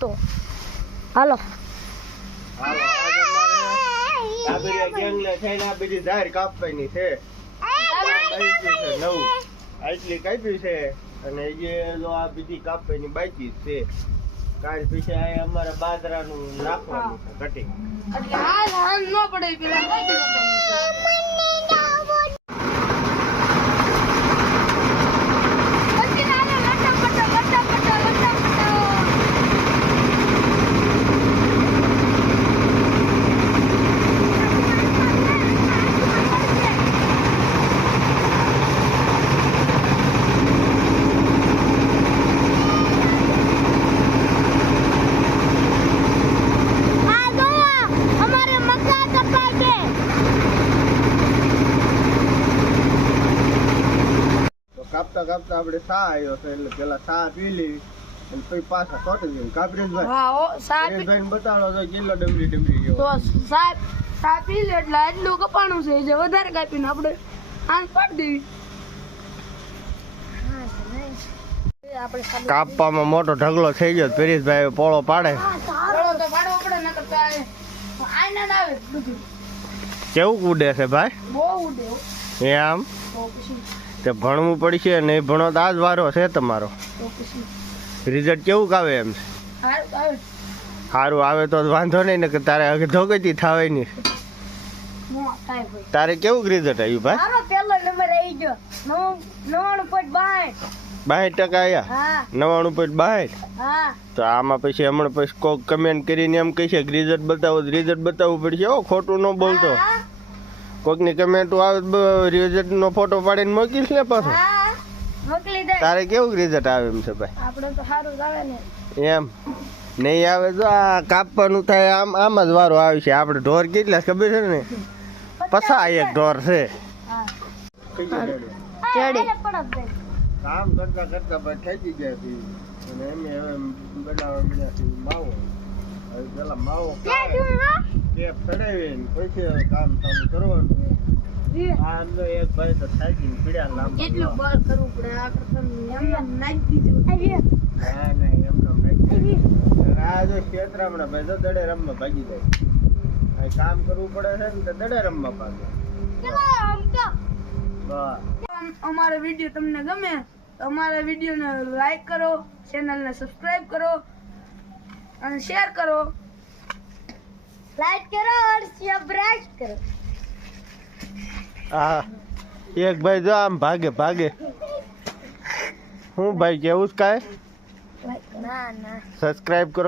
તો હાલો હાલો આજ અમારે કાબરિયા ગેંગને થઈને આ બધી ઝાડ કાપવાની છે. બાકી છે નવું આટલી કાપી છે અને જે જો આ બધી કાપવાની બાકી છે. કાલ પછી આ અમારે બાજરાનું નાખવાનું છે કટિંગ. એટલે હાલ ન પડે પેલા કાપતા કાપતા આપણે સા આવ્યો છે એટલે પેલા સા પી લેવી અને પછી પાછા કોટી દેવું. કાબરેજભાઈ હા ઓ સાહેબ કાબરેજભાઈને બતાડો તો કેટલો ડમરી જેવો. તો સાહેબ કાપી લે એટલે એટલું કપાણું છે જે વધારે કાપીને આપણે આન પાડી દેવી. કાપવામાં મોટો ઢગલો થઈ ગયો. પરેશભાઈ પોળો પાડે. થોડો તો પાડવો પડે નકર તો આઈને ના આવે બધું કેવું ઉડે છે ભાઈ? બહુ ઉડે હો. એ આમ તો પછી તે ભણવું પડશે નહીં ભણો તો આ જ વારો છે તમારો. તો પછી રિઝલ્ટ કેવું આવે એમ છે? હારું આવે સારું આવે તો વાંધો નહીં ને કે તારે ધોગતી થવાય નહીં. નો થાય ભાઈ. તારે કેવું રિઝલ્ટ આવ્યું ભાઈ? મારો પહેલો નંબર આવી ગયો 99.62. 62% આવ્યા. હા 99.62. હા તો આમાં પછી હમણાં પછી કોઈક કમેન્ટ કરીને એમ કહેશે કે રિઝલ્ટ બતાવો રિઝલ્ટ બતાવવું પડશે. હો ખોટું ન બોલતો. હા કોઈકની કમેન્ટ આવે રિઝલ્ટનો ફોટો પાડીને મોકલીશ ને પાછો. હા મોકલી દે. તારે કેવું રિઝલ્ટ આવે એમ છે ભાઈ? આપણે તો સારું જ આવે ને. એમ નહીં આવે તો આ કાપવાનું થાય આમ જ વારો આવશે. આપણે ઢોર કેટલા ખબર છે ને? પછા એક ઢોર છે. હા ચડી કામ કરતા કરતા પછી થઈ ગયા છે અને એમ હવે બનાવવા મળ્યા છે માવો. હવે પેલા માવો કેપ ચડાવીને પછી કામ ચાલુ કરવાનું. આ અંદર એક ભાઈ તો થાકીને પીડ્યા લાંબા. કેટલું બળ કરવું પડે આ પ્રથમ એમને નાખી દીધું. ના ના એમનો નથી. આ જો ક્ષેત્રામણા ભાઈ તો દડે રમવા ભાગી જાય. આ કામ કરવું પડે છે ને તો દડે રમવા ભાગે. બસ અમારો વિડીયો તમને ગમે તો અમારા વિડીયોને લાઈક કરો, ચેનલને સબસ્ક્રાઇબ કરો અને શેર કરો. લાઈક કરો और સબસ્ક્રાઇબ કરો. હા એક ભાઈ જો આમ ભાગે ભાગે. હું ભાઈ કેવું જ કાંઈ ના ના સબસ્ક્રાઇબ કરો.